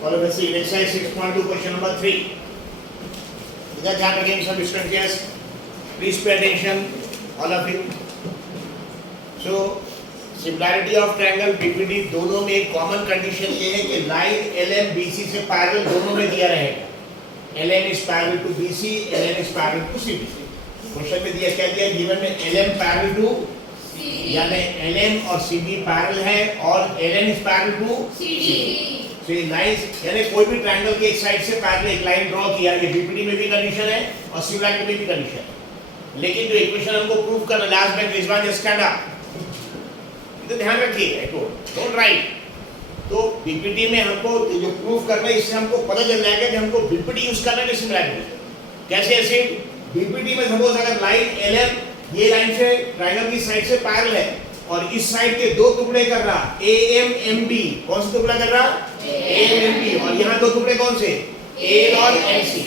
Follow the see exercise 6.2 question number 3. इधर ध्यान रखें सब student, yes, please pay attention all of you. So similarity of triangle BPD दोनों में एक कॉमन कंडीशन ये है कि लाइन एलएम बीसी से पैरेलल दोनों में दिया रहेगा। LM is parallel to BC, LM is parallel to CB. Question में दिया क्या दिया, गिवन में एलएम पैरेलल टू यानी एलएम और सीबी पैरेलल है और LN is parallel to CB. तो ये लाइंस यानी कोई भी ट्रायंगल के एक साइड से पैरेलल एक लाइन ड्रॉ किया, ये बीपीडी में भी कंडीशन है और सिमिलैरिटी में भी कंडीशन है। लेकिन जो इक्वेशन हमको प्रूव करना लास्ट में रिजवान जस्ट स्टैंड अप, तो ध्यान रखिए, डोंट राइट। तो बीपीटी में हमको जो प्रूफ करना है इससे हमको पता चल जाएगा कि हमको बीपीटी यूज करना है सिमिलैरिटी कैसे। ऐसे बीपीटी में सपोज अगर लाइन एलएम ये लाइन से ट्रायंगल की साइड से पैरेलल है और इस साइड के दो टुकड़े कर रहा एएम एमबी, कौन सा टुकड़ा कर रहा एएम एमबी, और यहाँ दो टुकड़े कौन से एएल और एलसी,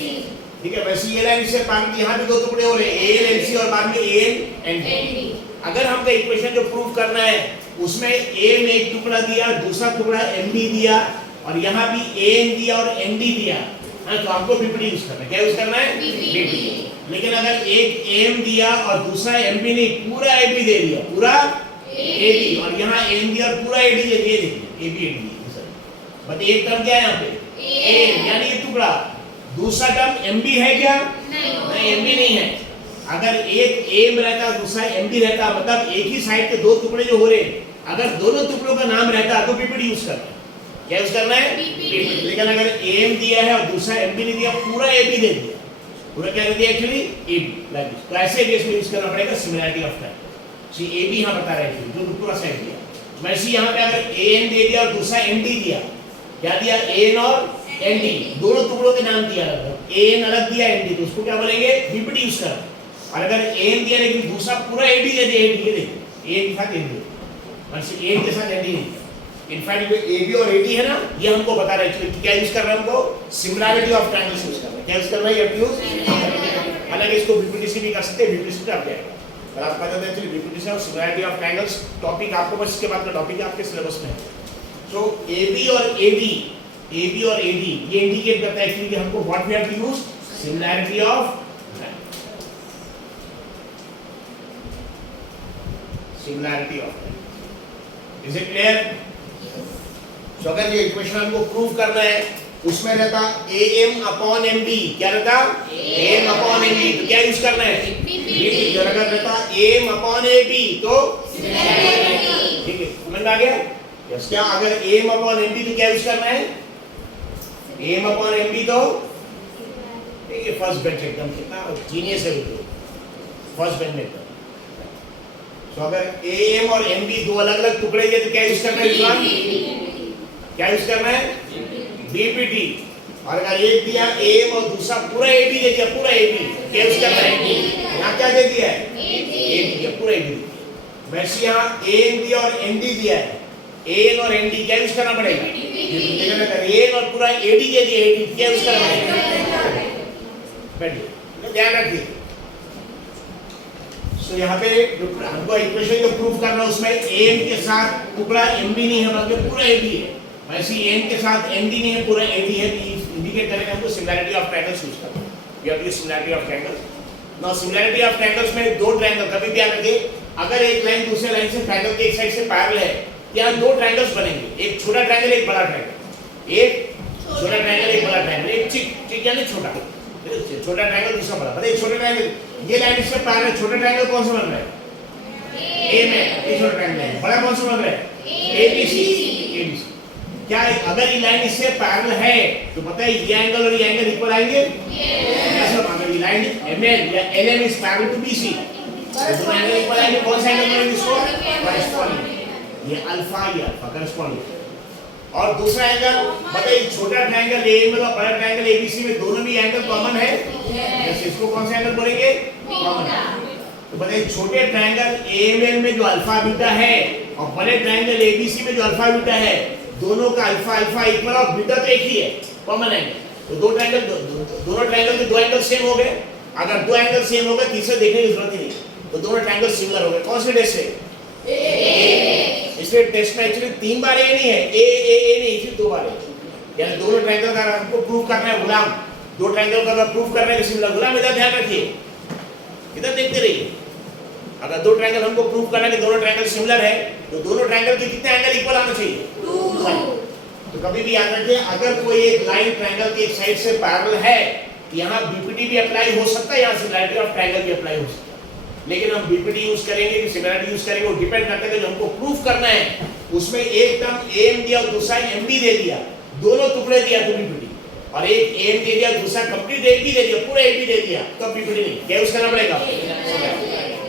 ठीक है। वैसे ये लाइन से पैरेलल यहाँ भी दो टुकड़े हो रहे एएल एलसी और बाद में एएन एनबी। अगर हमको इक्वेशन जो प्रूव करना है उसमें ए में एक टुकड़ा दिया, दूसरा टुकड़ा एमबी दिया और यहाँ भी एएन दिया और एनडी दिया, हाँ, तो आपको बीपीडी यूज करना है। क्या यूज करना है बीपीडी। लेकिन अगर एक एम दिया और दूसरा एमबी नहीं, पूरा एबी दे दिया, पूरा एबी, और यहाँ एम दिया और पूरा एडी दे दिया, देखिए एबी एडी, बट एक टर्म क्या है यहाँ पे एम यानी ये टुकड़ा, दूसरा टर्म एमबी है क्या, नहीं एमबी नहीं है। अगर एक एम रहता दूसरा एमबी रहता, मतलब एक ही साइड के दो टुकड़े जो हो रहे, अगर दोनों टुकड़ों का नाम रहता तो बीपीडी यूज करना है। क्या यूज करना है बीपीडी। लेकिन अगर एम दिया है और दूसरा एमबी नहीं दिया, पूरा एबी दे दिया, पूरा क्या दे दिया एक्चुअली एबी, लाइक दिस। तो ऐसे केस में यूज करना पड़ेगा similarity of triangle. See AB यहां बता रहा है जो पूरा साइड दिया, वैसे यहां पे अगर एएन दे दिया और दूसरा एनडी दिया, क्या दिया एएन और एनडी, दोनों टुकड़ों के नाम दिया अलग, एएन अलग दिया एनडी, तो उसको क्या बोलेंगे बीपीडी यूज करना। और अगर एएन दिया लेकिन दूसरा पूरा एडी दे दिया, एडी देखिए एएन के साथ एनडी, मतलब एएन के साथ एनडी नहीं। इनफैक्ट जो एबी और एडी है ना, ये हमको बता रहा है कि क्या यूज कर रहा है, हमको सिमिलैरिटी ऑफ ट्रायंगल्स यूज करना है। क्या यूज करना है, ये यूज, हालांकि इसको बीपीडी से भी कर सकते हैं, बीपीडी से आप जाएगा, पर आप पता है एक्चुअली बीपीडी से और सिमिलैरिटी ऑफ ट्रायंगल्स टॉपिक आपको बस इसके बाद का टॉपिक आपके सिलेबस में है। सो एबी और एडी, एबी और एडी ये इंडिकेट करता है एक्चुअली कि हमको what we have to use similarity of similarity of. Is it clear? So अगर ये इक्वेशन हमको प्रूव करना है उसमें रहता am अपॉन mb, क्या रहता am अपॉन mb, तो क्या यूज करना है बीपीडी। अगर रहता am अपॉन ab तो सिमिलैरिटी, ठीक है, समझ आ गया? यस। क्या अगर am अपॉन mb तो क्या यूज करना है am अपॉन mb, तो देखिए फर्स्ट बेंच एकदम कितना जीनियस है वो, फर्स्ट बेंच में। तो अगर am और mb दो अलग-अलग टुकड़े हैं तो क्या यूज करना है इस्लाम, क्या यूज करना है बीपीडी। और अगर एक दिया am और दूसरा पूरा ab दे दिया, पूरा ab, क्या यूज करना है, यहाँ क्या दे दिया है ab दिया, पूरा ab दिया। वैसे यहाँ am दिया और nd दिया है, an और nd क्या यूज करना पड़ेगा, लेकिन अगर an और पूरा ad दे दिया, ad क्या यूज करना पड़ेगा, बैठिए ध्यान रखिए। तो यहाँ पे हमको इक्वेशन जो प्रूफ करना है उसमें am के साथ टुकड़ा mb नहीं है बल्कि पूरा ab है, वैसे n के साथ nd नहीं है पूरा ad है, इंडिकेट करेंगे हमको सिमिलैरिटी ऑफ ट्रायंगल्स यूज करना है। We have to similarity of triangles. Now similarity of triangles में दो ट्रायंगल कभी भी याद रखिए, अगर एक लाइन दूसरे लाइन से ट्रायंगल के एक साइड से पैरेलल है, यहाँ दो ट्रायंगल्स बनेंगे, एक छोटा ट्रायंगल एक बड़ा ट्रायंगल, एक छोटा ट्रायंगल एक बड़ा ट्रायंगल, एक चिक यानी छोटा, छोटा ट्रायंगल दूसरा बड़ा, मतलब एक छोटा ट्रायंगल ये लाइन इससे पैरेलल, छोटा ट्रायंगल कौन सा बन रहा है ए में, ये छोटा ट्रायंगल है, बड़ा कौन सा बन रहा है एबीसी, एबीसी। क्या अगर ये लाइन इससे पैरेलल है तो पता है ये एंगल और ये एंगल इक्वल आएंगे, यस। अगर ये लाइन एमएल या LM is parallel to BC तो दोनों एंगल इक्वल आएंगे। कौन सा एंगल बनेगा इसको कॉरेस्पॉन्डिंग, ये अल्फा, ये अल्फा कॉरेस्पॉन्डिंग। और दूसरा एंगल बताइए, छोटा ट्रायंगल एएमएल और बड़ा ट्रायंगल एबीसी में दोनों में एंगल कॉमन है, यस। इसको कौन सा एंगल बोलेंगे, कॉमन। तो बताइए छोटे ट्रायंगल एएमएल में जो अल्फा बीटा है और बड़े ट्रायंगल एबीसी में जो अल्फा बीटा है, दोनों का अल्फा अल्फा इक्वल और बीटा तो एक ही है, कॉमन एंगल। तो दो ट्रायंगल, दोनों ट्रायंगल के दो एंगल सेम हो गए। अगर दो एंगल सेम हो गए तीसरे देखने की जरूरत ही नहीं, तो दोनों ट्रायंगल सिमिलर हो गए। कौन से टेस्ट से, इसलिए टेस्ट में एक्चुअली 3 बार ए नहीं है, ए नहीं, सिर्फ 2 बार है। यानी दोनों ट्रायंगल का हमको प्रूव करना है गुलाम, दो ट्रायंगल का प्रूव करने के सिमिलर। गुलाम इधर ध्यान रखिए, इधर देखते रहिए। अगर दो ट्रायंगल हमको प्रूव करना है कि दोनों ट्रायंगल सिमिलर है तो दोनों ट्रायंगल के कितने एंगल इक्वल आना चाहिए? 2। तो कभी भी याद रखिए, अगर कोई एक लाइन ट्रायंगल की एक साइड से पैरेलल है, यहाँ बीपीटी भी अप्लाई हो सकता है, यहाँ सिमिलरिटी ऑफ ट्रायंगल भी अप्लाई हो सकता है। लेकिन हम बीपीटी यूज करेंगे कि सिमिलरिटी यूज करेंगे, वो डिपेंड करता है कि जो हमको प्रूफ करना है उसमें एक टर्म एम दिया और दूसरा एमडी दे दिया, दोनों टुकड़े दिया तो बीपीटी, और एक एम दे दिया दूसरा कंप्लीट एबी दे दिया, पूरा एबी दे दिया तो बीपीटी नहीं, क्या यूज करना पड़ेगा?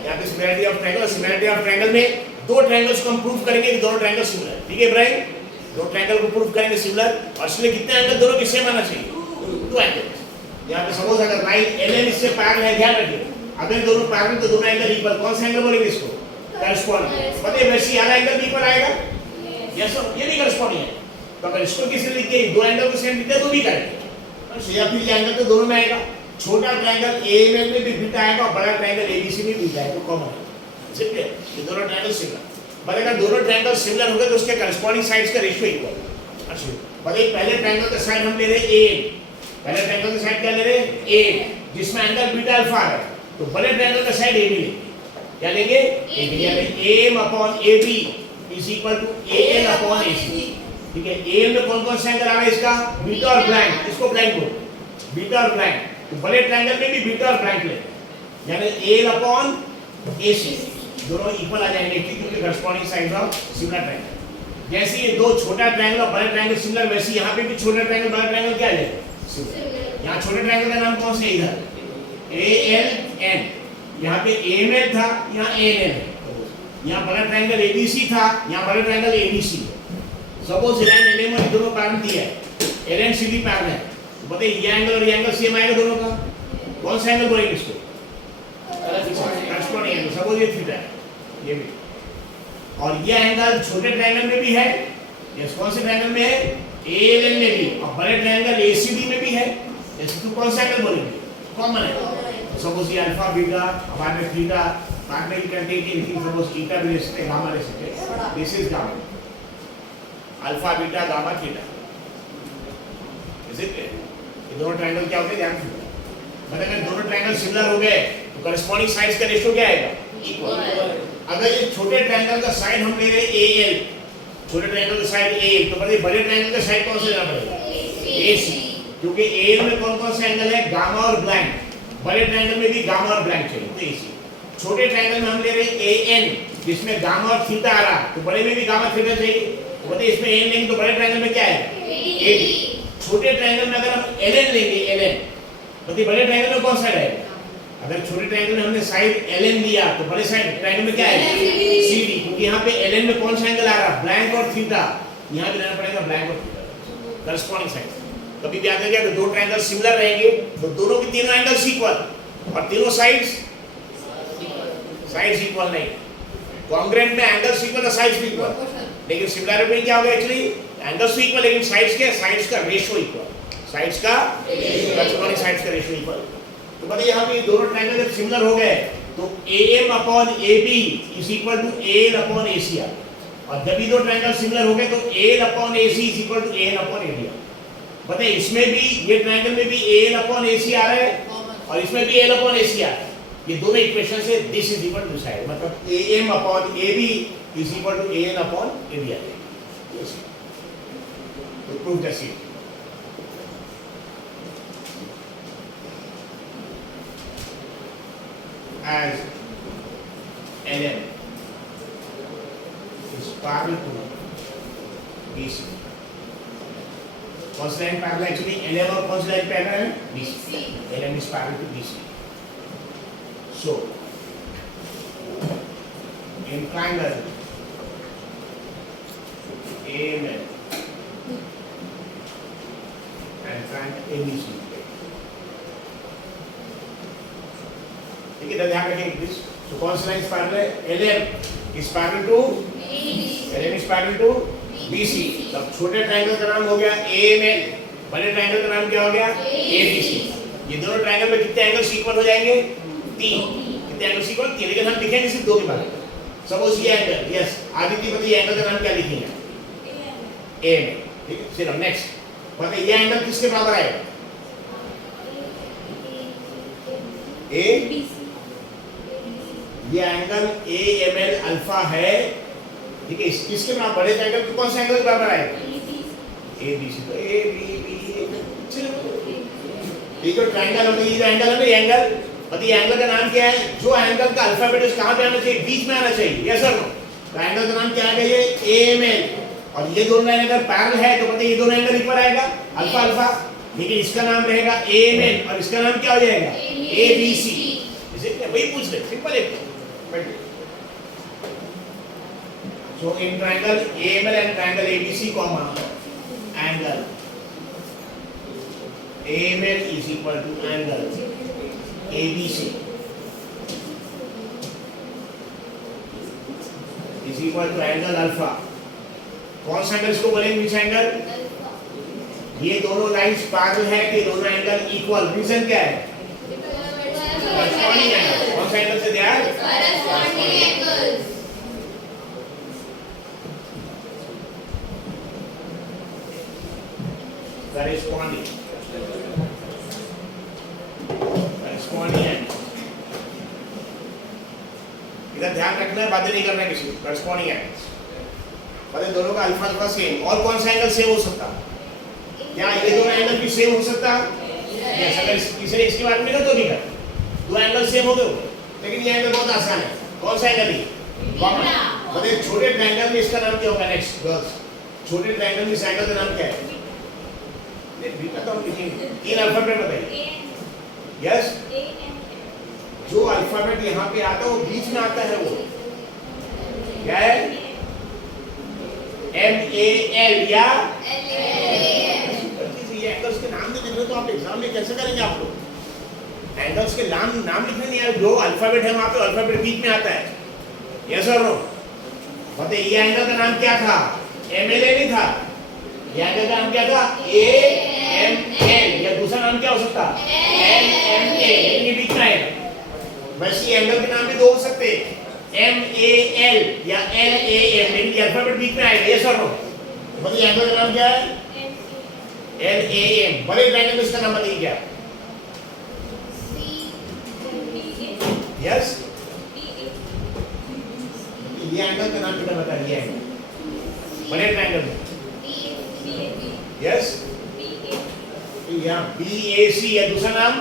यहाँ पे similarity of triangle, similarity of triangle में दो ट्रायंगल्स को हम प्रूव करेंगे कि दोनों ट्रायंगल सिमिलर है। ठीक है इब्राहिम, दो ट्रायंगल को प्रूव करेंगे सिमिलर, और इसमें कितने एंगल दोनों के सेम आना चाहिए? 2 एंगल। यहाँ पे सपोज अगर लाइन एलएन इससे पैरेलल है, ध्यान रखिए, अगर दोनों पैरेलल तो दोनों एंगल इक्वल, कौन सा एंगल बोलेंगे इसको? कॉरेस्पॉन्डिंग। पता है वैसे वाला एंगल भी इक्वल आएगा, यस ये भी कॉरेस्पॉन्डिंग है। तो अगर इसको किसी लिख के दो एंगल को सेम लिख दे तो भी करेंगे, या फिर ये एंगल तो दोनों में आएगा। छोटा ट्रायंगल एएमएल में भी बीटा आएगा और बड़ा ट्रायंगल एबीसी में भी बीटा आएगा, कॉमन है। सिंपल है, ये दोनों ट्रायंगल सिमिलर। पर अगर दोनों ट्रायंगल सिमिलर होंगे तो उसके कॉरेस्पॉन्डिंग साइड्स का रेशियो इक्वल। अच्छा, बताइए पहले ट्रायंगल का साइड हम ले रहे हैं ए, पहले ट्रायंगल का साइड क्या ले रहे हैं? ए, जिसमें एंगल बीटा अल्फा है, तो बड़े ट्रायंगल का साइड एबी लेंगे, क्या लेंगे? एबी, यानी M upon AB is equal to AN upon AC. ठीक है, एएन में कौन कौन सा एंगल आ रहा है इसका? बीटा और ब्लैंक, इसको ब्लैंक बोलो, बीटा और ब्लैंक। तो बड़े ट्रायंगल में भी बीटा और ब्लैंक लेंगे, यानी एल अपॉन एसी, दोनों इक्वल आ जाएंगे क्योंकि corresponding sides of similar triangle. जैसे ये दो छोटा ट्रायंगल और बड़ा ट्रायंगल सिमिलर, वैसे यहाँ पे भी छोटा ट्रायंगल बड़ा ट्रायंगल क्या है? सिमिलर। यहाँ छोटे ट्रायंगल का नाम कौन सा है? इधर ए एल एन, यहाँ पे एएमएल था, यहाँ एएनएल है। यहाँ बड़ा ट्रायंगल एबीसी था, यहाँ बड़ा ट्रायंगल एबीसी है। सपोज लाइन एलएम और दोनों पैरेलल दिया है, एलएन सीधी पैरेलल है, तो बताइए ये एंगल और ये एंगल सेम आएगा दोनों का, कौन सा एंगल बोलेंगे इसको? Corresponding angle. सपोज ये थीटा है, ये भी, और ये एंगल छोटे ट्रायंगल में भी है, यस कौन से ट्रायंगल में है? एएलएन में भी, और बड़े ट्रायंगल एसीडी में भी है, इसको कौन सा एंगल बोलेंगे? कॉमन है। सपोज ये अल्फा बीटा, हमारे में थीटा, बाद में करते हैं कि सपोज थीटा भी ले सकते हैं, गामा ले सकते हैं, this is gamma, alpha beta gamma theta, is it? ये दोनों ट्रायंगल क्या होते हैं ध्यान रखिए। मतलब अगर दोनों ट्रायंगल सिमिलर हो गए तो कॉरेस्पॉन्डिंग साइड्स का रेशियो क्या आएगा? इक्वल। अगर ये छोटे ट्रायंगल का साइड हम ले रहे हैं एएल, छोटे ट्रायंगल का साइड एएल, तो बड़े ट्रायंगल का साइड कौन सा लेना पड़ेगा? एसी, क्योंकि एएल में कौन कौन सा एंगल है? गामा और ब्लैंक, बड़े ट्रायंगल में भी गामा और ब्लैंक चाहिए, तो एसी। छोटे ट्रायंगल में हम ले रहे हैं एएन, जिसमें गामा और थीटा आ रहा, तो बड़े में भी गामा थीटा चाहिए, तो बताइए इसमें एन लेंगे तो बड़े ट्रायंगल में क्या है? एबी। छोटे ट्रायंगल में अगर हम एलएन लेंगे, एलएन, तो बड़े ट्रायंगल में कौन सा रहेगा? अगर छोटे ट्रायंगल में हमने साइड एलएन दिया तो बड़े साइड ट्रायंगल में क्या है? सीडी, क्योंकि यहाँ पे एलएन में कौन सा एंगल आ रहा? ब्लैंक और थीटा, यहाँ भी लेना पड़ेगा ब्लैंक और थीटा, कॉरेस्पॉन्डिंग साइड। कभी भी याद रखिए, अगर दो ट्रायंगल सिमिलर रहेंगे तो दोनों के तीनों एंगल्स इक्वल, और तीनों साइड्स इक्वल नहीं, कॉन्ग्रुएंट में एंगल्स इक्वल और साइड्स भी इक्वल, लेकिन सिमिलरिटी में क्या होगा? एक्चुअली एंगल्स तो इक्वल, लेकिन साइड्स का रेशियो इक्वल, साइड्स का कॉरेस्पॉन्डिंग साइड्स का रेशियो इक्वल। तो बताइए यहाँ पे दोनों ट्रायंगल जब सिमिलर हो गए तो AM upon AB is equal to AL upon ACR, और जब भी दो ट्रायंगल सिमिलर हो गए तो AL upon AC is equal to AN upon ABR। बताइए इसमें भी, ये ट्रायंगल में भी AL अपॉन AC आ रहा है और इसमें भी AL अपॉन AC आ रहा है, ये दोनों इक्वेशन से this is equal to side, मतलब AM upon AB is equal to AN upon ABR। तो prove that it. As LM is parallel to BC. कौन सा लाइन पैरेलल एक्चुअली? LM और कौन सा लाइन पैरेलल है? BC. LM is parallel to BC. So in triangle AML and triangle ABC. ठीक है, ध्यान रखेंगे प्लीज। तो कौन सा लाइन पैरेलल है? LM is parallel to LM is parallel to BC। तब छोटे ट्रायंगल का नाम हो गया AML, बड़े ट्रायंगल का नाम क्या हो गया? ABC। ये दोनों ट्रायंगल में कितने एंगल्स इक्वल हो जाएंगे? 3। कितने एंगल्स इक्वल? 3, लेकिन हम लिखेंगे सिर्फ 2 के बारे में। सपोज ये एंगल, यस आदित्य बताइए एंगल का नाम क्या लिखेंगे? AM। ठीक है, चलो नेक्स्ट। बताइए ये एंगल किसके बराबर आएगा? ए, ये एंगल AML अल्फा है, ठीक है। किसके बराबर? बड़े एंगल के कौन सा एंगल बराबर आएगा? ABC। तो ABB ये जो ट्रायंगल होगा, ये एंगल है ना, ये एंगल, बताइए एंगल का नाम क्या है? जो एंगल का अल्फाबेट है कहां पे आना चाहिए? बीच में आना चाहिए, यस और नो? तो एंगल का नाम क्या है? ये AML। और ये दोनों लाइन अगर पैरेलल है तो बताइए ये दोनों एंगल इक्वल आएगा, अल्फा अल्फा, लेकिन इसका नाम रहेगा AML और इसका नाम क्या हो जाएगा? ABC। इसे वही पूछ रहे, सिंपल है। So in triangle AML and triangle ABC, comma angle AML is equal to angle ABC is equal to angle alpha। कौन सा एंगल इसको बोलेंगे? Which angle? ये दोनों लाइंस पैरेलल है कि दोनों एंगल इक्वल। रीजन क्या है? Corresponding angle. कौन सा एंगल से दिया है? Corresponding angles. corresponding angle. इधर ध्यान रखना है, बातें नहीं करना है किसी को। corresponding एंगल्स मतलब दोनों का अल्फा अल्फा सेम। और कौन सा एंगल सेम हो सकता? क्या ये दोनों एंगल भी सेम हो सकता? यस। अगर तीसरे इसके बारे में ना तो नहीं कर, दो एंगल सेम हो गए, लेकिन ये एंगल बहुत आसान है। कौन सा एंगल है? कॉमन। बताइए छोटे ट्रायंगल में इसका नाम क्या होगा? नेक्स्ट गर्ल्स, छोटे ट्रायंगल में इस एंगल का नाम क्या है? बीटा तो हम लिखेंगे। तीन अल्फाबेट बताइए। यस, जो अल्फाबेट यहाँ पे आता है वो बीच में आता है, वो क्या है? MAL या ये एंगल्स के नाम नहीं लिख रहे तो आप एग्जाम में कैसे करेंगे? आप लोग एंगल्स के नाम लिखने नहीं आए, जो अल्फाबेट है वहां पे अल्फाबेट बीच में आता है, यस और नो? बताइए ये एंगल का नाम क्या था? MLA नहीं था, ये एंगल का नाम क्या था? AML। या दूसरा नाम क्या हो सकता? MMA, ये बीच में आएगा। वैसे एंगल के नाम भी दो हो सकते हैं, MAL या LAM, लेकिन अल्फाबेट बीच में आएगा, यस और नो? बताइए एंगल का नाम क्या है? LAM। बड़े ट्रायंगल में इसका नाम बताइए क्या? यस, ये एंगल का नाम कितना बताइए? एंगल बड़े ट्रायंगल में, यस, यहाँ BAC या दूसरा नाम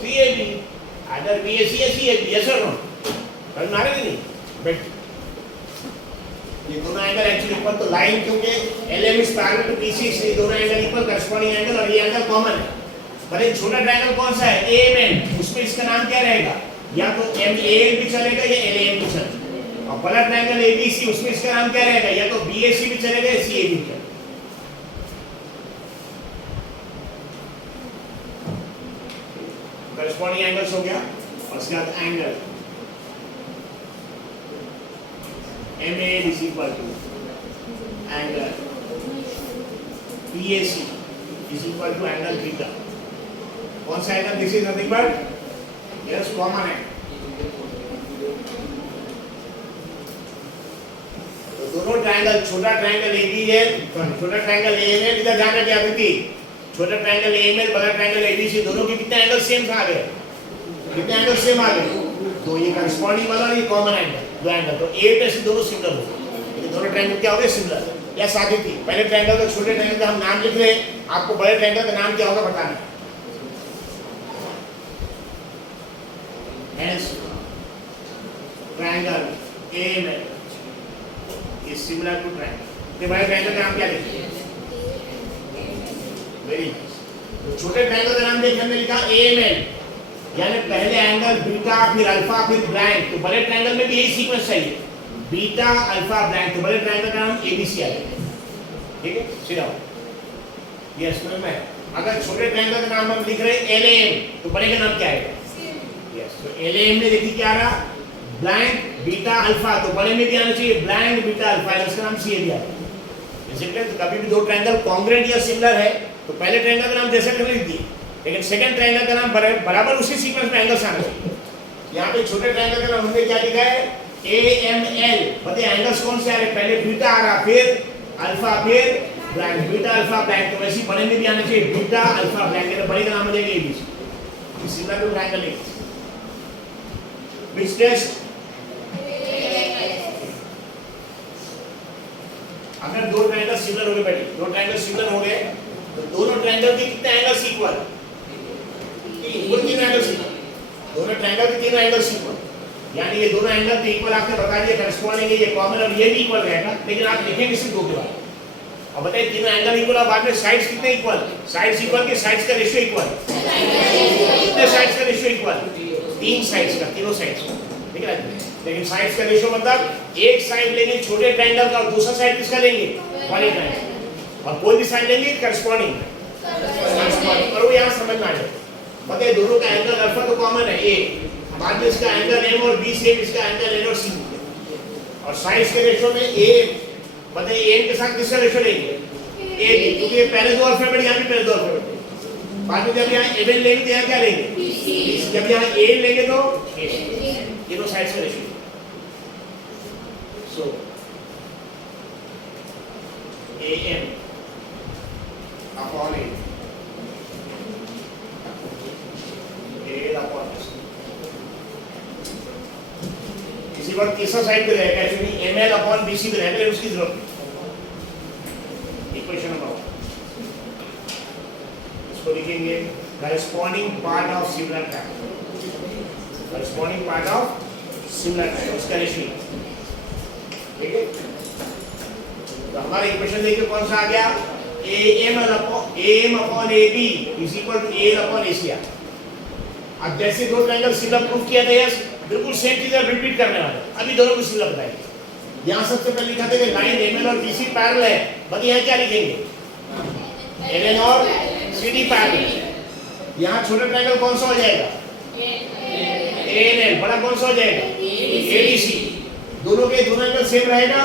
CAB, अदर BAC या CAB, यस और नो? समझ में आ रही नहीं? बट ये दोनों एंगल एक्चुअली इक्वल, तो लाइन क्योंकि LM is parallel to BC, इसलिए दोनों एंगल इक्वल, करस्पॉन्डिंग एंगल, और ये एंगल कॉमन है। पर एक छोटा ट्रायंगल कौन सा है? AMN, उसमें इसका नाम क्या रहेगा? या तो MAL भी चलेगा या LAM भी चलेगा। और बड़ा ट्रायंगल ABC, उसमें इसका नाम क्या रहेगा? या तो BAC भी चलेगा या CAB भी चलेगा। करस्पॉन्डिंग एंगल्स हो गया, और उसके बाद angle MAL is equal to angle PAC is equal to angle theta। कौन सा angle? This is nothing but yes common है। तो दोनों ट्रायंगल, छोटा ट्रायंगल ABL, छोटा ट्रायंगल AML, इधर ध्यान रखिए अभी, छोटा ट्रायंगल AML, बड़ा ट्रायंगल ABC, दोनों के कितने एंगल सेम आ गए? कितने एंगल सेम आ गए? तो ये करस्पॉन्डिंग वाला और ये कॉमन एंगल, दो एंगल, तो A पे दोनों सिमिलर हो गए। ये दोनों ट्रायंगल क्या हो गए? सिमिलर। या साथी थी, पहले ट्रायंगल का छोटे ट्रायंगल का हम नाम लिख रहे हैं, आपको बड़े ट्रायंगल का नाम क्या होगा बताना। Hence, triangle AML is similar to triangle। तो बड़े ट्रायंगल का नाम क्या लिखेंगे? Very nice. तो छोटे ट्रायंगल का नाम देखिए, हमने लिखा AML, यानी पहले एंगल बीटा, फिर अल्फा, फिर ब्लैंक। तो बड़े ट्रायंगल में भी यही सीक्वेंस चाहिए, बीटा अल्फा ब्लैंक। तो बड़े ट्रायंगल का नाम ABC आएगा, ठीक है? सीधा यस, समझ में? अगर छोटे ट्रायंगल का नाम हम लिख रहे हैं LAM, तो बड़े का नाम क्या आएगा? यस। तो LAM में देखिए क्या आ रहा? ब्लैंक बीटा अल्फा, तो बड़े में भी आना चाहिए ब्लैंक बीटा अल्फा, इसका नाम CAB आएगा। तो कभी भी दो ट्रायंगल कॉन्ग्रुएंट या सिमिलर है तो पहले ट्रायंगल का नाम जैसा लिख दीजिए, लेकिन सेकंड ट्रायंगल का नाम बराबर उसी सीक्वेंस में एंगल्स आना चाहिए। यहाँ पे छोटे ट्रायंगल का नाम हमने क्या लिखा है? AML। बताइए एंगल्स कौन से आ रहे? पहले बीटा आ रहा, फिर अल्फा, फिर ब्लैंक, बीटा अल्फा ब्लैंक, तो वैसे बड़े में भी आना चाहिए बीटा अल्फा ब्लैंक, ये बड़े का नाम हो जाएगा ABC, similar to triangle A. Which test? अगर दो ट्रायंगल सिमिलर हो गए बेटे, दो ट्रायंगल सिमिलर हो गए तो दोनों ट्रायंगल के कितने एंगल्स इक्वल? तीन एंगल्स इक्वल, दोनों ट्रायंगल के तीन एंगल्स इक्वल, यानी ये दोनों एंगल तो इक्वल आपने बता दिया, करस्पॉन्डिंग है, ये कॉमन और ये भी इक्वल रहेगा, लेकिन आप लिखेंगे सिर्फ दो के बाद। अब बताइए तीनों एंगल इक्वल और बाद में साइड्स कितने इक्वल? साइड्स इक्वल के साइड्स का रेशियो इक्वल, कितने साइड्स का रेशियो इक्वल? तीन साइड्स का, तीनों साइड्स का, ठीक है। लेकिन साइड्स का रेशियो मतलब एक साइड लेंगे छोटे ट्रायंगल का और दूसरा साइड किसका लेंगे? बड़े ट्रायंगल, और कोई भी साइड लेंगे करस्पॉन्डिंग, और वो यहाँ समझ में आ जाए। बताइए दोनों का एंगल अल्फा तो कॉमन है ए, बाद में इसका एंगल एम और बी सेम, इसका एंगल एन और सी, और साइड्स के रेशियो में ए, बताइए एन के साथ किसका रेशियो लेंगे? ए बी, क्योंकि ये पहले दो अल्फाबेट, यहाँ भी पहले दो अल्फाबेट, बाद में जब यहाँ एन लेंगे तो यहाँ क्या लेंगे? जब यहाँ ए लेंगे तो ए, ये दो साइड्स का ratio. So A M upon A, इसी बार तीसरा साइड पे रहेगा, एक्चुअली ml अपॉन bc पे रहेगा, लेकिन उसकी जरूरत नहीं। इक्वेशन नंबर 1 इसको लिखेंगे corresponding part of similar triangle, corresponding part of similar triangle, उसका रेशियो, ठीक है। तो हमारा इक्वेशन देखिए कौन सा आ गया? am upon ab is equal to al upon ac। अब जैसे दो ट्रायंगल सिमिलर प्रूफ किया था, यस बिल्कुल सेम चीज अब रिपीट करने वाले, अभी दोनों को सिमिलर बताएंगे। यहाँ सबसे पहले लिखा था कि लाइन एमएल और बीसी पैरेलल है, बताइए यहाँ क्या लिखेंगे? एनएन और सीडी पैरेलल। यहाँ छोटा ट्रायंगल कौन सा हो जाएगा? एएनएल, बड़ा कौन सा हो जाएगा? एडीसी। दोनों के दोनों एंगल सेम रहेगा,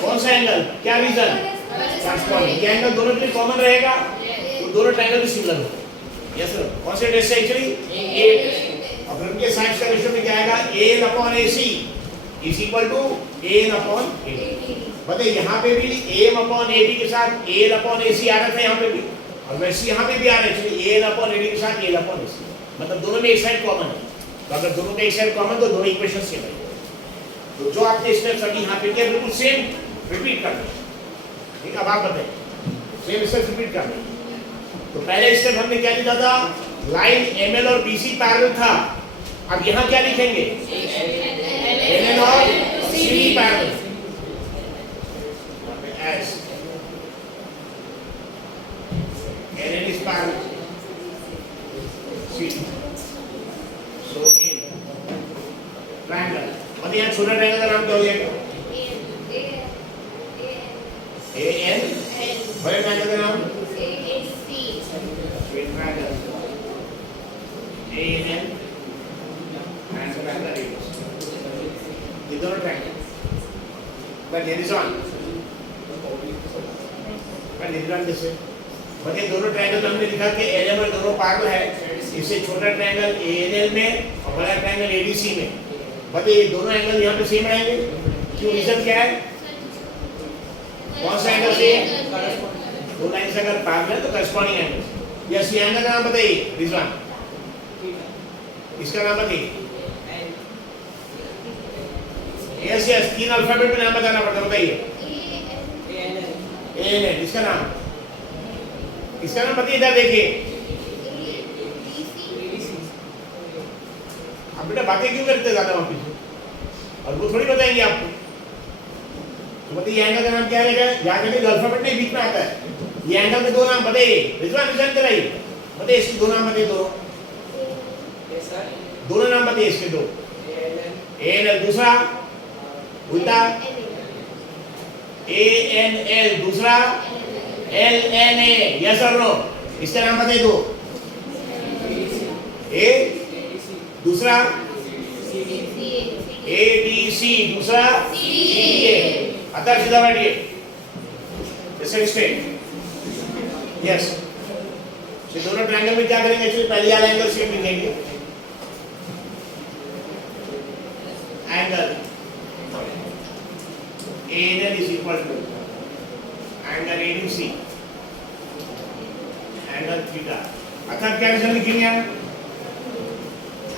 कौन सा एंगल? क्या रीजन? करस्पॉन्डिंग, ये एंगल दोनों के लिए कॉमन रहेगा, तो दोनों ट्रायंगल भी सिमिलर होंगे। यस सर, कौन से टेस्ट है एक्चुअली? ए टेस्ट। अब उनके साइड्स का रेशियो में क्या आएगा? an upon ac is equal to an upon ad। बताइए यहाँ पे भी am अपॉन ad के साथ an अपॉन ac आ रहा था यहाँ पे भी, और वैसे यहाँ पे भी आ रहा है an अपॉन ad के साथ an अपॉन ac, मतलब दोनों में एक साइड कॉमन है। तो अगर दोनों का एक साइड कॉमन तो दोनों इक्वेशन सेम है। तो जो आपने स्टेप्स अभी यहाँ पे किया बिल्कुल सेम रिपीट करना, ठीक है। अब आप बताइए सेम स्टेप्स रिपीट करना। तो पहले स्टेप हमने क्या लिखा था? लाइन एमएल और बीसी पैरेलल था, अब यहाँ क्या लिखेंगे? एनएन और CD parallel, as NN is parallel CD, so in triangle, मतलब यहाँ छोटा ट्रायंगल का नाम क्या हो जाएगा? एएन, बड़े ट्रायंगल का नाम triangle AN and triangle ABC. ये दोनों triangle, but here is one. but here is one जैसे, मतलब दोनों triangle हमने लिखा कि AN में दोनों पैरेलल है, इससे छोटा triangle ANL में और बड़ा triangle ADC में, मतलब ये दोनों एंगल यहाँ पे सेम आएंगे। क्यों? रीजन क्या है? कौन सा एंगल सेम? दो लाइन से अगर पैरेलल है तो करस्पॉन्डिंग एंगल। यस, ये एंगल का नाम बताइए रिजवान, इसका नाम बताइए। यस यस, तीन अल्फाबेट में नाम बताना पड़ता है, बताइए। एएनएल, इसका नाम बताइए, इधर देखिए। अब बेटा बातें क्यों करते ज्यादा वहां पीछे, और वो थोड़ी बताएंगे आपको। तो बताइए एंगल का नाम क्या रहेगा? याद रखिए अल्फाबेट नहीं बीच में आता है। ये एंगल के दो नाम बताइए रिजवान, रिजल्ट कराइए, बताइए इसके दो नाम बताइए, दोनों नाम बताइए इसके दो। एएनएल, दूसरा उल्टा एएनएल, दूसरा एलएनए, यस और नो, इसका नाम बताइए दो। ए, दूसरा एडीसी, दूसरा सीए। अतः सीधा बैठिए, स्ट्रेट, यस। तो दोनों ट्रायंगल में क्या करेंगे? एक्चुअली पहले वाला एंगल सेम लिखेंगे, angle ANL is equal to angle ABC angle theta अर्थात क्या रिजल्ट लिखेंगे हम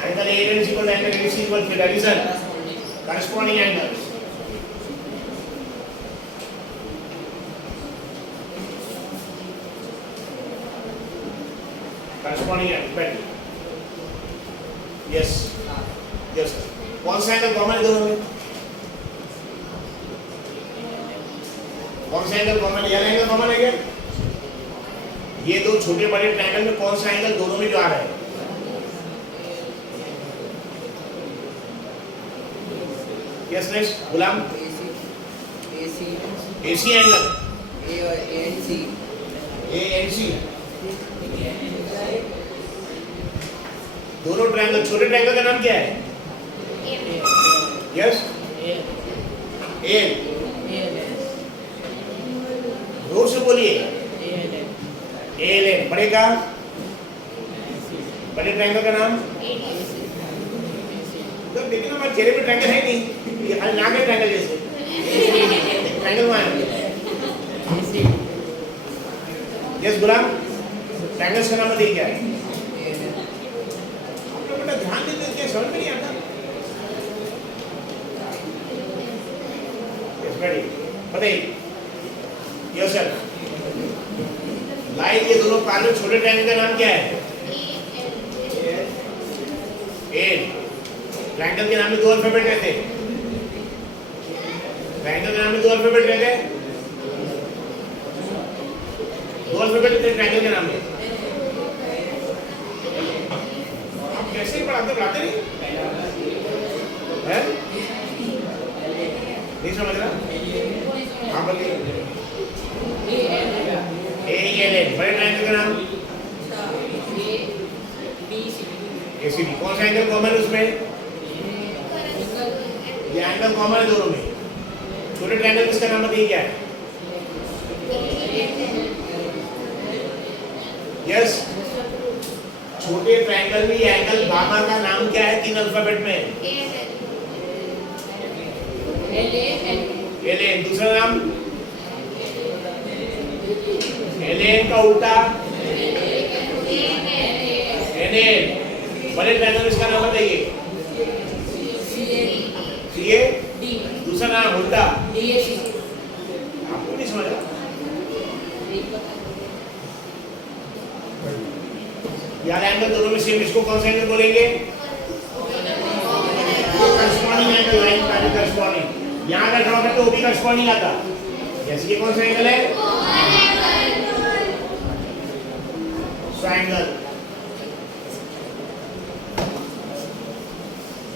angle AD is equal to angle AC equal to theta result corresponding angles corresponding angles better yes yes sir कौन सा angle common है दोनों में कौन सा एंगल कॉमन है ये एंगल कॉमन है क्या ये दो छोटे बड़े ट्रायंगल में कौन सा एंगल दोनों में जो आ रहा है यस नेक्स्ट गुलाम AC एंगल ANC दोनों ट्रायंगल छोटे ट्रायंगल का नाम क्या है यस AL जोर से बोलिए ALN बड़े का बड़े ट्रायंगल का नाम तो देखिए ना हमारे चेहरे पे ट्रायंगल है नहीं ये हल नाक है ट्रायंगल जैसे ट्रायंगल वहाँ है यस गुलाम ट्रायंगल्स का नाम बताइए क्या है आप लोग बेटा ध्यान देते हैं समझ में नहीं आता यस रेडी बताइए यस सर लाइन ये दोनों पैरेलल छोटे ट्रायंगल का नाम क्या है एल ट्रायंगल के नाम में दो अल्फाबेट रहते हैं ट्रायंगल के नाम में दो अल्फाबेट रहते हैं दो अल्फाबेट रहते हैं ट्रायंगल के नाम में आप कैसे पढ़ाते नहीं है नहीं समझ रहा हाँ बोलिए ALN बड़े ट्रायंगल का नाम ACD कौन सा एंगल कॉमन है उसमें ये एंगल कॉमन है दोनों में छोटे ट्रायंगल किसका नाम बताइए क्या है यस छोटे ट्रायंगल में ये एंगल गामा का नाम क्या है तीन अल्फाबेट में LN दूसरा नाम LN का उल्टा NN बड़े ट्रायंगल इसका नाम बताइए CA दूसरा नाम उल्टा आपको नहीं समझ यार एंगल दोनों में सेम इसको कौन सा एंगल बोलेंगे करस्पॉन्डिंग एंगल लाइन का करस्पॉन्डिंग यहां का ड्रॉ करते वो भी करस्पॉन्डिंग आता जैसे ये कौन सा एंगल है triangle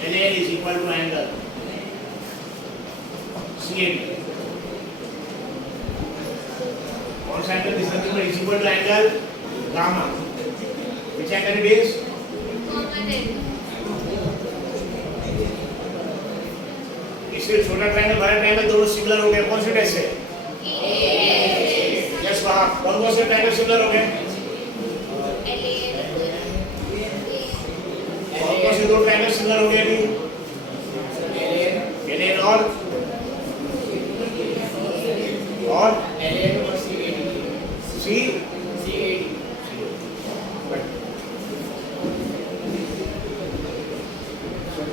LN is equal to angle CAD कौन सा angle this nothing but is equal to angle gamma which angle it is इससे छोटा ट्रायंगल बड़ा ट्रायंगल दोनों सिमिलर हो गए कौन से टेस्ट से यस वहां कौन से ट्रायंगल सिमिलर हो गए कौन से दो ट्रायंगल सिमिलर हो गए अभी LN और LN और CAD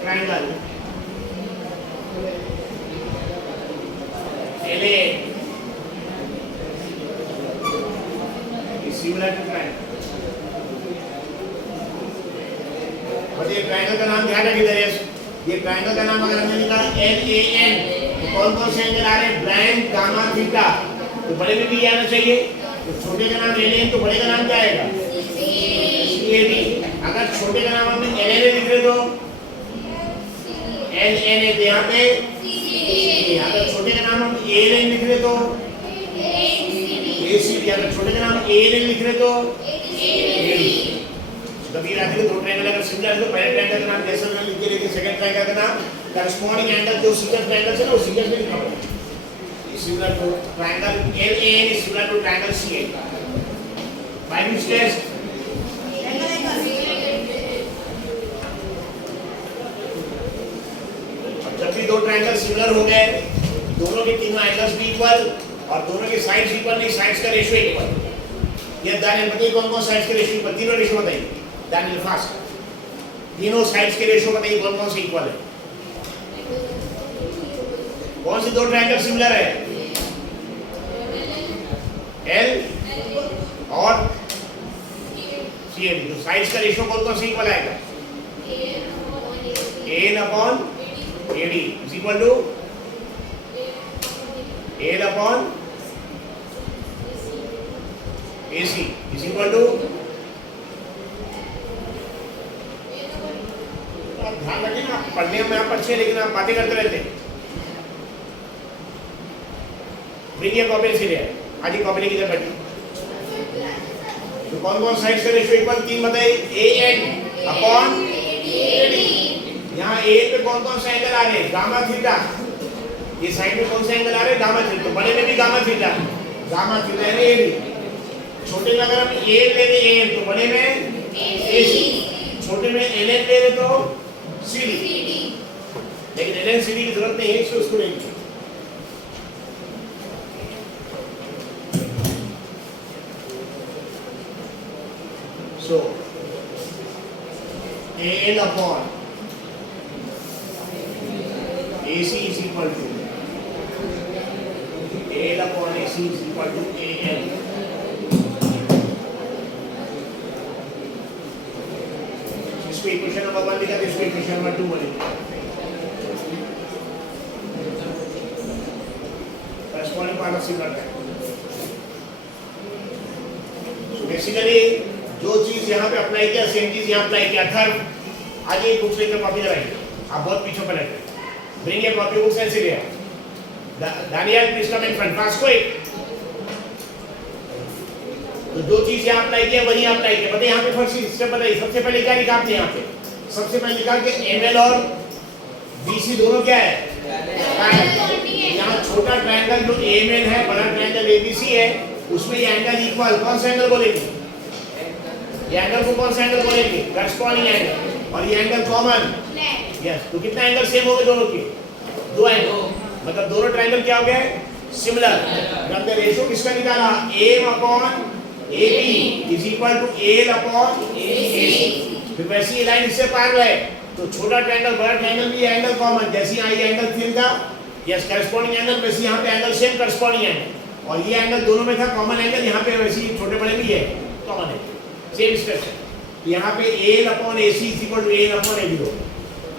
triangle LN is similar to triangle बताइए ट्रायंगल का नाम ध्यान रखिए दरिया ये ट्रायंगल का नाम अगर हमने लिखा LAN तो कौन कौन से एंगल आ रहे हैं ब्लैंक गामा थीटा तो बड़े में भी ये आना चाहिए तो छोटे का नाम LN तो बड़े का नाम क्या आएगा CAD अगर छोटे का नाम हमने LN लिख रहे तो LN है यहाँ पे अगर छोटे का नाम हम ALN लिख रहे तो ACD अगर छोटे का नाम ALN लिख रहे तो AD कभी आते हैं दो ट्रायंगल अगर सिमिलर है तो पहले ट्रायंगल का नाम जैसा मैंने लिख के लेकिन सेकंड ट्रायंगल का नाम करस्पॉन्डिंग एंगल जो सिमिलर ट्रायंगल है ना वो सिमिलर में लिखा होगा similar to triangle LAN is similar to triangle CA by which test अब जब भी दो ट्रायंगल सिमिलर हो गए दोनों के तीनों एंगल्स भी इक्वल और दोनों के साइड्स इक्वल नहीं, साइड्स का रेशियो इक्वल। ये दानियल बताइए कौन कौन साइड्स के रेशियो इक्वल, तीनों रेशियो बताइए दानियल फास्ट। तीनों साइड्स के रेशियो बताइए कौन कौन से इक्वल है। कौन सी दो ट्रायंगल सिमिलर है? एल और सीएडी। तो साइड्स का रेशियो कौन कौन से इक्वल आएगा? L upon AD is equal to L upon AC is equal to, आप ध्यान रखें ना, पढ़ने में आप अच्छे लेकिन आप बातें करते रहते हैं। ब्रिंग ये कॉपी से ले आज ही कॉपी की तरफ बैठी। तो कौन कौन साइड्स का रेशियो इक्वल? तीन बताइए। AN upon AD। यहाँ A पे कौन कौन से एंगल आ रहे हैं? Gamma theta. ये साइड में कौन से एंगल आ रहे हैं? Gamma theta. तो बड़े में भी गामा थीटा यानी AD। छोटे में अगर हम A ले लें AN तो बड़े में AC, छोटे में LN ले लें तो CD। लेकिन LN CD की जरूरत नहीं है, इसको उसको लेंगे। So AL upon AC is equal to AL upon AC is equal to AL। इसको इक्वेशन नंबर 1 लिखा, इसको इक्वेशन नंबर 2 बनेगा। corresponding part of similar triangle। So basically जो चीज यहाँ पे अप्लाई किया सेम चीज यहाँ अप्लाई किया। थर्ड आज एक बुक्स लेकर कॉपी लगाइए, आप बहुत पीछे पड़े थे। Bring a copy books and सीरिया। Daniel please come in front fast quick. तो जो चीज यहाँ अप्लाई किया वही अप्लाई किया। बताइए यहाँ पे फर्स्ट स्टेप बताइए। सबसे पहले क्या लिखा आपने यहाँ पे? सबसे पहले लिखा कि ML और BC दोनों क्या है? यहाँ छोटा ट्रायंगल जो AML है, बड़ा ट्रायंगल ABC है, उसमें ये एंगल इक्वल। कौन सा एंगल बोलेंगे? ये एंगल को कौन सा एंगल बोलेंगे? Corresponding angle. और ये एंगल कॉमन। यस। तो कितना एंगल सेम हो गए दोनों के? दो एंगल। मतलब दोनों ट्रायंगल क्या हो गए? सिमिलर। हमने रेशियो किसका निकाला? AM upon AB is equal to AL upon AC। फिर वैसी लाइन इससे पैरेलल है तो छोटा ट्रायंगल बड़ा ट्रायंगल भी एंगल कॉमन। जैसे यहाँ ये एंगल थीटा था, यस करस्पॉन्डिंग एंगल, वैसे यहाँ पे एंगल सेम करस्पॉन्डिंग एंगल। और ये एंगल दोनों में था कॉमन एंगल, यहाँ पे वैसे ही छोटे बड़े भी है कॉमन है। सेम स्टेप है। यहाँ पे AL upon AC is equal to AL upon AB हो।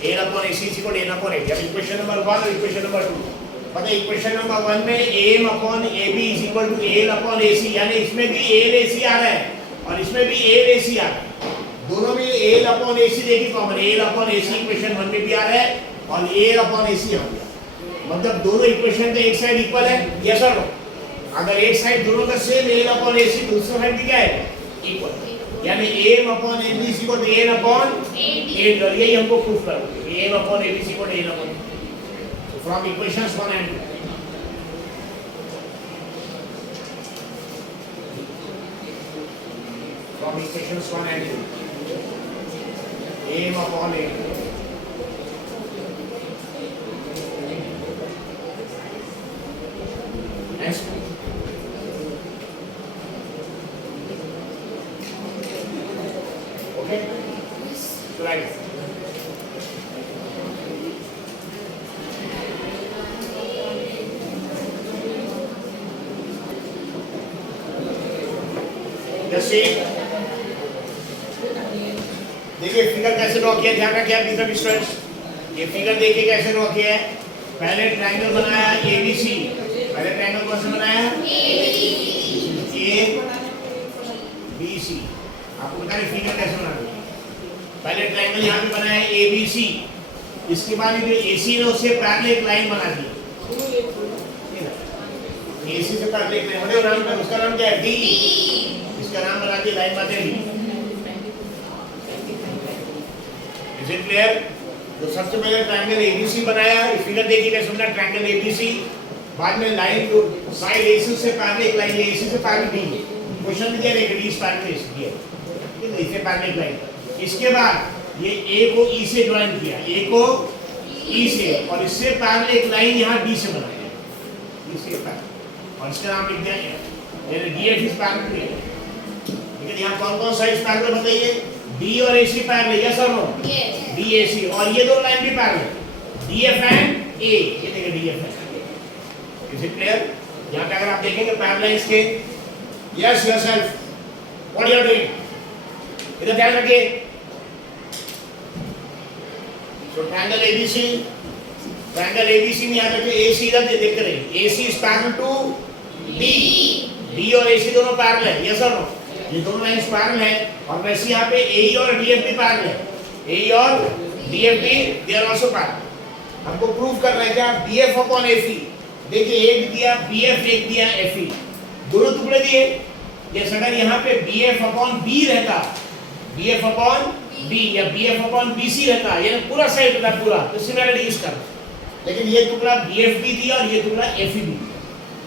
AL upon AC is equal to AL upon AB। अब इक्वेशन नंबर 1 और इक्वेशन नंबर 2। पता है इक्वेशन नंबर 1 में AM upon AB is equal to AL upon AC, यानी इसमें भी AL AC आ रहा है और इसमें भी AL AC आ रहा है। दोनों में AL अपॉन AC देखिए common. AL upon AC equation 1 में भी आ रहा है और AL अपॉन AC यहाँ पे। मतलब दोनों इक्वेशन का एक साइड इक्वल है, यस और नो? अगर एक साइड दोनों का सेम AL अपॉन AC, दूसरा साइड भी क्या है? इक्वल। यानी AM upon AB is equal to AN upon AD। और यही हमको प्रूफ करना है। AM upon AB is equal to AN upon. So from equations 1 and 2, from equations 1 and 2, AM upon AD next okay right जैसे देखिए figure कैसे draw किया, ध्यान रखिए आप सब स्टूडेंट्स। ये फिगर देखिए कैसे ड्रॉ किया है। पहले ट्रायंगल बनाया ABC। पहले ट्रायंगल कौन सा बनाया? ABC। आपको बता रहे फिगर कैसे बनाना है। पहले ट्रायंगल यहाँ पे बनाया ABC। इसके बाद ये AC ने उससे पैरेलल एक लाइन बना दी। AC से पैरेलल एक लाइन बने, नाम उसका नाम क्या है? DE। इसका नाम बना दिया लाइन बातें ली। Is it clear? तो सबसे पहले ट्रायंगल ABC बनाया। फिगर देखिए कैसे बना ट्रायंगल ABC। बाद में लाइन जो साइड AC से पैरेलल एक लाइन AC से पैरेलल दी। क्वेश्चन में दिया है कि इस पैरेलल AC दिया है, इससे पैरेलल एक लाइन। इसके बाद ये A को E से ज्वाइन किया, A को E से, और इससे पैरेलल एक लाइन यहाँ D से बनाया। इससे पैरेलल और इसका नाम लिख दिया यानी DF is parallel to A। लेकिन यहाँ कौन कौन सा इज पैरेलल बताइए? D और AC पैरेलल, यस और नो? DAC, और ये दो लाइन भी पैरेलल, DF एंड A, ये देखिए DF है। Is it clear? यहाँ पे अगर आप देखेंगे पैरेलल्स के, yes yourself, what you are doing, इधर ध्यान रखिए। तो ट्रायंगल ABC, ट्रायंगल ABC में यहाँ पे AC इधर देख रहे हैं, AC is parallel to D और AC दोनों पैरेलल है, यस और नो? ये दोनों लाइंस पैरेलल है, और वैसे यहाँ पे AE और DF भी पैरेलल है, AE और DF भी दे आर आल्सो पैरेलल। हमको प्रूव करना है क्या? BF अपॉन FE, देखिए एक दिया BF, एक दिया FE, दोनों टुकड़े दिए। जैसे अगर यहाँ पे BF अपॉन B रहता, BF अपॉन B या BF अपॉन BC रहता, ये पूरा साइड रहता पूरा, तो सिमिलरिटी यूज कर। लेकिन ये टुकड़ा BF भी दिया और ये टुकड़ा FE भी दिया,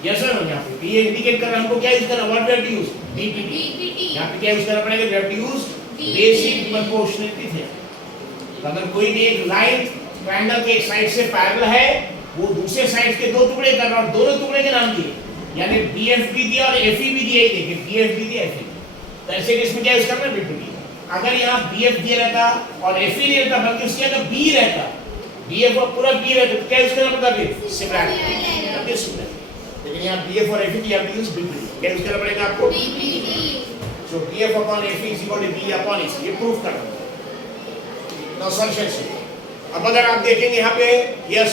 यस और नो? यहाँ पे ये इंडिकेट कर रहा है हमको क्या यूज करना, what we have to use, BPT। यहाँ पे क्या यूज करना पड़ेगा, we have to use basic proportionality theorem. अगर कोई भी एक लाइन ट्रायंगल के एक साइड से पैरेलल है, वो दूसरे साइड के दो टुकड़े करना और दोनों टुकड़े के नाम दिए, यानी BF भी दिया और FE भी दिया, देखिए BF भी दिया, FE। तो ऐसे केस में क्या यूज करना है, BPT। अगर यहाँ BF दिया रहता और FE नहीं रहता, बल्कि उसके अगर B रहता, BF और पूरा B रहता, तो क्या यूज करना पड़ता फिर, सिमिलरिटी। लेकिन यहाँ BF और FE की आप यूज BPT, क्या यूज करना पड़ेगा आपको, so BF upon FE is equal to B upon AC, ये प्रूफ करना। नाउ सॉल्यूशन से अब अगर आप देखेंगे यहाँ पे, यस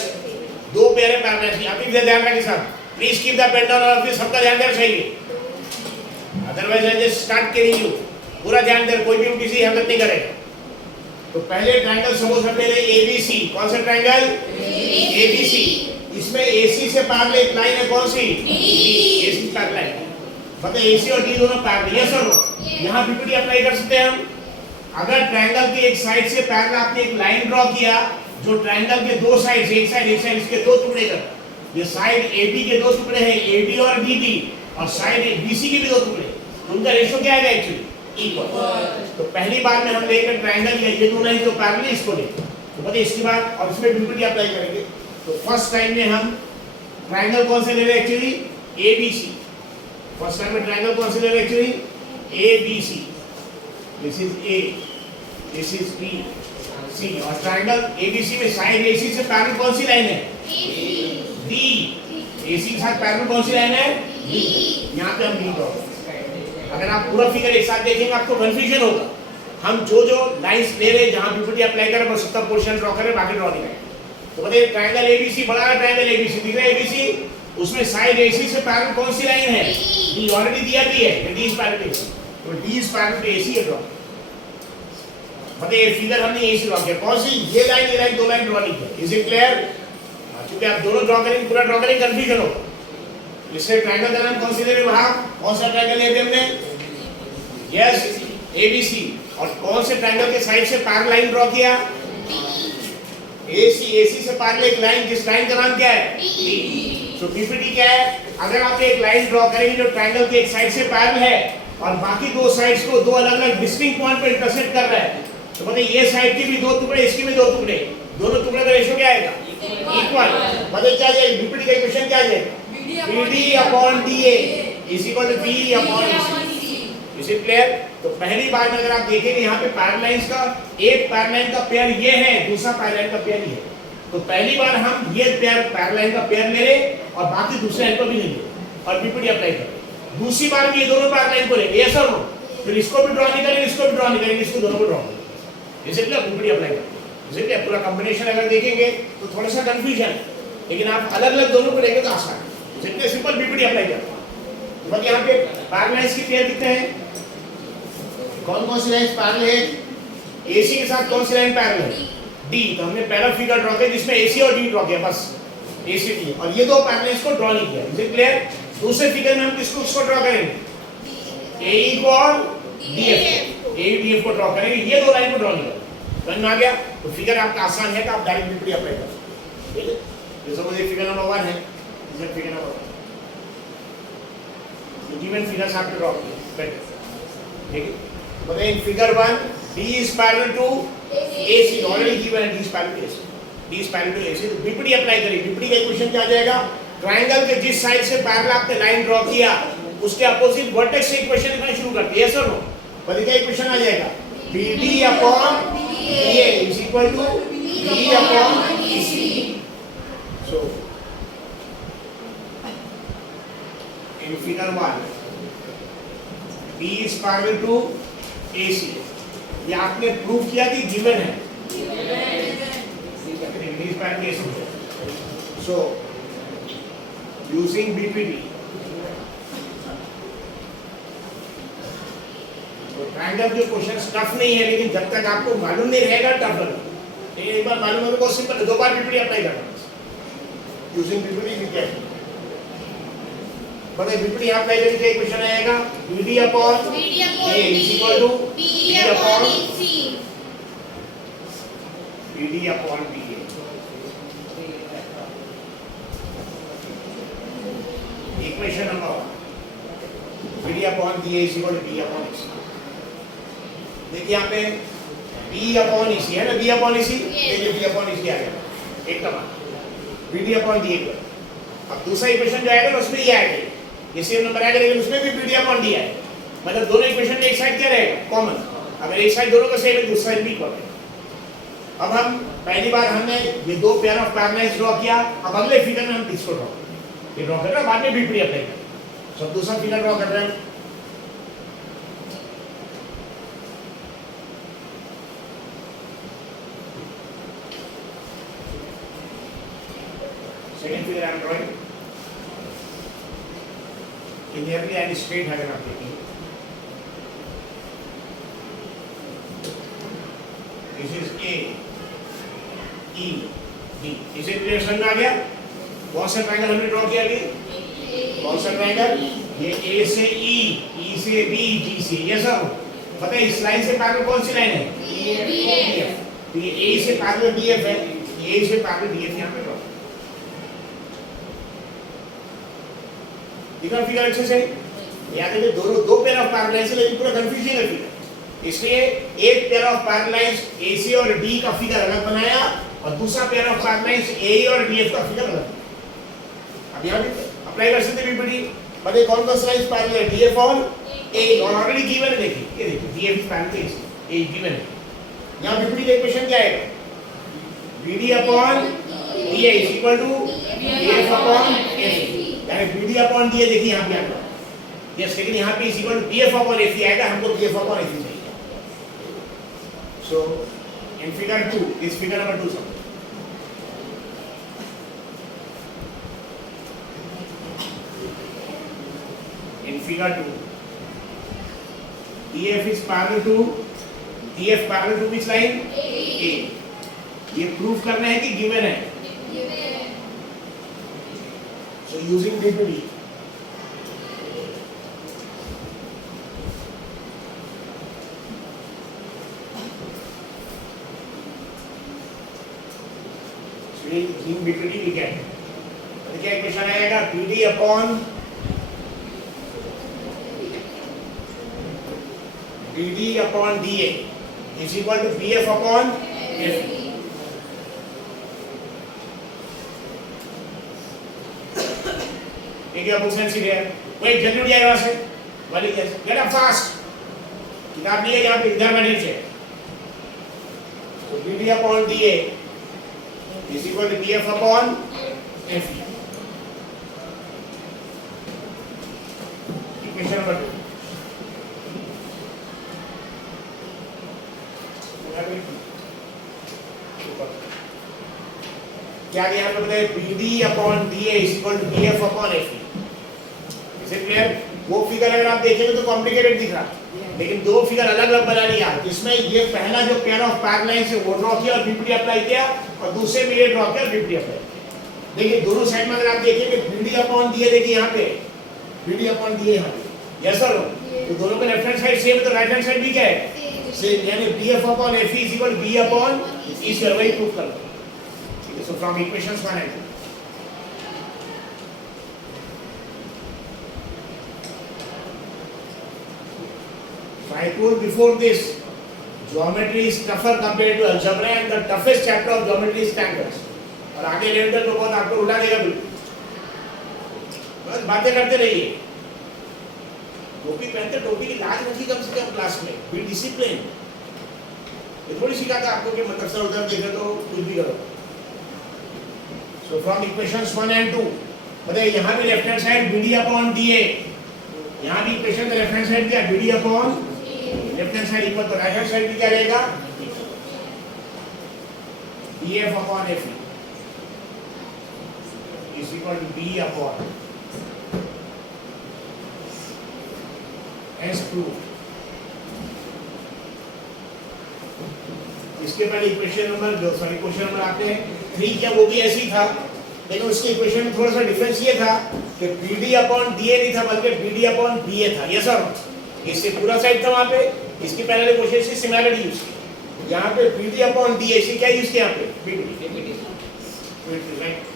दो पेयर है पैरेलल, यहाँ पे ध्यान रखिए साहब, please keep the pen down और प्लीज सबका ध्यान देना चाहिए, otherwise I just start curing you, पूरा ध्यान दे, कोई भी किसी हरकत नहीं करेगा। तो पहले ट्रायंगल सपोज करते हैं ABC, कौन सा ट्रायंगल, ABC, इसमें AC से पैरेलल एक लाइन है, कौन सी, AC पैरेलल है, मतलब AC और D दोनों पैरेलल, यस और नो? यहाँ BPT अप्लाई कर सकते हैं हम। अगर ट्रायंगल के एक साइड से पैरेलल आपने एक लाइन ड्रॉ किया, जो ट्रायंगल के दो साइड, एक साइड इसके दो टुकड़े कर, ये साइड AB के दो टुकड़े हैं, AD और DB, और साइड BC के भी दो टुकड़े, तो उनका रेशियो क्या आएगा एक्चुअली, इक्वल। तो पहली बार में हम लेकर ट्रायंगल ये दोनों लाइन जो पैरेलल है इसको लेते हैं, तो बताइए इसके बाद और इसमें BPT अप्लाई करेंगे। तो फर्स्ट टाइम में हम ट्रायंगल कौन से ले रहे हैं एक्चुअली, ABC। फर्स्ट टाइम में ट्रायंगल कौन से ले रहे हैं actually, ABC, this is A, this is B, C, और ट्रायंगल ABC में साइड AC से पैरेलल कौन सी लाइन है, D, AC के साथ पैरेलल कौन सी लाइन है, D, यहाँ पे हम D ड्रॉ। अगर आप पूरा फिगर एक साथ देखेंगे आपको कंफ्यूजन होगा, हम जो लाइंस ले रहे हैं जहाँ BPT अप्लाई करें बस उसका पोर्शन ड्रॉ करें, बाकी ड्रॉ नहीं करें। तो बताइए ट्रायंगल ABC, बड़ा ट्रायंगल ABC दिख रहा है ABC, उसमें साइड AC से पैरेलल कौन सी लाइन है, D, ऑलरेडी दिया भी है, D is parallel to AC, तो D is parallel to AC draw. बताइए फिगर हमने AC ड्रॉ किया, कौन सी, ये लाइन दो लाइन ड्रॉ नहीं किया, इज इट क्लियर? क्योंकि आप दोनों ड्रॉ करेंगे, पूरा ड्रॉ करेंगे कंफ्यूजन होगा। इससे ट्रायंगल का नाम कौन सी ले रहे वहां, कौन सा ट्रायंगल ले हमने, यस ABC, और कौन से ट्रायंगल के साइड से पैरेलल लाइन ड्रॉ किया, AC से पैरेलल एक लाइन, जिस लाइन का नाम क्या है, D। सो BPT क्या है, अगर आप एक लाइन ड्रॉ करेंगे जो ट्रायंगल के एक साइड से पैरेलल है और बाकी दो साइड्स को दो अलग-अलग डिस्टिंक्ट पॉइंट पे इंटरसेक्ट कर रहा है, तो बताइए ये साइड के भी दो टुकड़े, इसके भी दो टुकड़े, दोनों टुकड़े का रेशियो क्या आएगा, इक्वल। बताइए क्या जाएगा, BPT का इक्वेशन क्या जाएगा, BD upon DA is equal to B upon AC। Is it clear? तो पहली बार में अगर आप देखेंगे यहाँ पे पैरेलल लाइंस का एक पैरेलल लाइन का पेयर ये है, दूसरा पैरेलल लाइन का पेयर ये है, तो पहली बार हम ये पेयर पैरेलल लाइन का पेयर ले रहे और बाकी दूसरे लाइन को भी नहीं ले और BPT अप्लाई करें। दूसरी बार में ये दोनों पैरेलल लाइन को लेंगे, यस और नो? फिर इसको भी ड्रॉ नहीं करेंगे, इसको भी ड्रॉ नहीं करेंगे, इसको दोनों को ड्रॉ करेंगे, is it clear? BPT apply करेंगे, इज इट क्लियर? पूरा कॉम्बिनेशन अगर देखेंगे तो थोड़ा सा कंफ्यूजन, लेकिन आप अलग-अलग दोनों को लेंगे तो आसान है, जितने सिंपल BPT अप्लाई करते हैं। तो यहाँ पे पैरेलल लाइंस की पेयर दिखते हैं, कौन सी लाइन पैरेलल है, AC के साथ कौन सी लाइन पैरेलल है, D। तो हमने पहला फिगर ड्रॉ किया जिसमें AC और D ड्रॉ किया, बस AC D, और ये दो पैरेलल इसको ड्रॉ नहीं किया, इज इट क्लियर? दूसरे फिगर में हम किसको ड्रॉ करेंगे, AE को और DF, AE DF को ड्रॉ करेंगे, ये दो लाइन को ड्रॉ नहीं करेंगे। समझ में आ गया? तो फिगर आपका आसान है कि आप डायरेक्ट BPT अप्लाई कर सकते हैं। जैसे मुझे फिगर नंबर 1 है, इसे फिगर नंबर 1 गिवन फिगर्स आपके ड्रॉ किए, ठीक है? बताइए in figure 1 D is parallel to AC, already given है D is parallel to AC, D is parallel to AC, तो BPT अप्लाई करिए, BPT का इक्वेशन क्या आ जाएगा, ट्रायंगल के जिस साइड से पैरेलल आपने लाइन ड्रॉ किया उसके अपोजिट वर्टेक्स से इक्वेशन लिखना शुरू करते हैं, यस और नो? बताइए क्या इक्वेशन आ जाएगा? BD upon BA is equal to B upon EC. So in figure 1 B is parallel to AC. ये आपने प्रूव किया कि गिवन है. B is parallel to AC. So using BPD, तो ट्रायंगल के क्वेश्चन टफ नहीं है, लेकिन जब तक आपको मालूम नहीं रहेगा टफ लगेगा. लेकिन एक बार मालूम हो तो बहुत सिंपल है, 2 बार BPD अप्लाई करना. यूजिंग BPD भी क्या है? बताइए BPD यहाँ अप्लाई करके इक्वेशन आएगा BD upon A is equal to B upon EC. BD upon BA. Equation number 1 BD upon BA is equal to B upon EC. देखिए यहाँ पे B अपॉन EC है ना, B अपॉन EC. देखिए B upon EC आ गया एक number. BD upon DA. अब दूसरा इक्वेशन जो आएगा उसमें ये आएगा, ये सेम नंबर आएगा, लेकिन उसमें भी BD अपॉन D आएगा. मतलब दोनों इक्वेशन में एक साइड क्या रहेगा? कॉमन. अगर एक साइड दोनों का सेम है, दूसरा साइड भी कॉमन है. अब हम पहली बार हमने ये दो पेयर ऑफ पैरेलल्स ड्रॉ किया. अब अगले फिगर में हम किसको ड्रॉ करें? ये ड्रॉ कर रहे हैं, बाद में BPD अप्लाई करें. सब दूसरा फिगर ड्रॉ कर रहे हैं. Second figure I am drawing. Nearly and straight है अगर आप देखें. This is A, E, D. इसे क्लियर समझ में आ गया? कौन सा ट्रायंगल हमने ड्रॉ किया अभी? कौन सा ट्रायंगल? ये A से E, E से B, D से. ये सब पता है इस लाइन से पैरेलल कौन सी लाइन है? BF. तो ये A से पैरेलल BF है. A से पैरेलल BF यहाँ पे ड्रॉ. दिखा फिगर अच्छे से? याद है दोनों दो पेयर ऑफ पैरेलल्स है, लेकिन पूरा कंफ्यूजिंग है फिगर. इसलिए एक पेयर ऑफ पैरेलल्स AC और D का फिगर अलग बनाया और दूसरा पेयर ऑफ पैरेलल्स AE और DF का फिगर अलग. अब यहाँ भी अप्लाई कर सकते हैं BPD. बताइए कौन कौन सा लाइन पैरेलल है? DF और AE और ऑलरेडी गिवन है. देखिए ये देखिए DF is parallel to AC, AE given है. यहाँ BPD का इक्वेशन क्या आएगा? BD upon DA is equal to BF upon FE. यानी BD अपॉन DA देखिए यहाँ पे आएगा. यस, लेकिन यहाँ पे is equal to BF upon FE आएगा. हमको BF अपॉन FE चाहिए. So in figure 2, this figure number 2 something. In figure 2, DF is parallel to DF parallel to which line? A. ये प्रूफ करना है कि गिवन है. So using BPD, using BPD we get. तो क्या equation आएगा? BD upon DA is equal to BF upon FE. एक book sense है. वही जल्दी उठ जाएगा वहां से. वाली कैसे? Get up fast. किताब नहीं है यहाँ पे, इधर बैठे नीचे. तो BD upon DA is equal to BF upon FE. Equation number 2. क्या यहाँ पे बताए? BD upon DA is equal to BF upon FE. इसे क्लियर? वो फिगर अगर आप देखेंगे तो कॉम्प्लिकेटेड दिख रहा, लेकिन दो फिगर अलग अलग बना लिया. जिसमें ये पहला जो पेयर ऑफ पैरेलल्स है वो ड्रॉ किया और BPD अप्लाई किया, और दूसरे में ये ड्रॉ किया और BPD अप्लाई किया. देखिए दोनों साइड में अगर आप देखेंगे BD अपॉन DA, देखिए यहाँ पे BD अपॉन DA यहाँ पे. Yes sir? तो दोनों के लेफ्ट हैंड साइड सेम है, तो राइट हैंड साइड भी क्या है? सेम. यानी BF upon FE is equal to B upon EC. वही प्रूफ कर लो. ठीक है. So from equations 1 and 2. I told before this, geometry is tougher compared to algebra, and the toughest chapter of geometry is triangles. और आगे 11th तो बहुत आपको उठा देगा बिल्कुल. बस बातें करते रहिए। टोपी पहनते, टोपी की लाज रखी कम से कम क्लास में, बी डिसिप्लिन। ये थोड़ी सिखाता आपको कि मतलब सर उधर देखे तो कुछ भी करो। सो फ्रॉम इक्वेशंस 1 and 2 बताइए, यहाँ भी left hand side BD upon DA, यहाँ भी इक्वेशन का लेफ्ट हैंड साइड क्या, BD upon left hand side equal, तो राइट हैंड साइड भी क्या रहेगा, DF upon FE is equal to B upon S proof. इसके पहले इक्वेशन नंबर क्वेश्चन नंबर आपने 3 क्या, वो भी ऐसे ही था, लेकिन उसके इक्वेशन में थोड़ा सा डिफरेंस ये था कि BD अपॉन DA नहीं था बल्कि BD अपॉन BA था। यस सर, इससे पूरा साइड था वहाँ पे। इसके पहले क्वेश्चन से सिमिलरिटी यूज की, यहाँ पे BD अपॉन DA से क्या यूज किया यहाँ पे, BD राइट।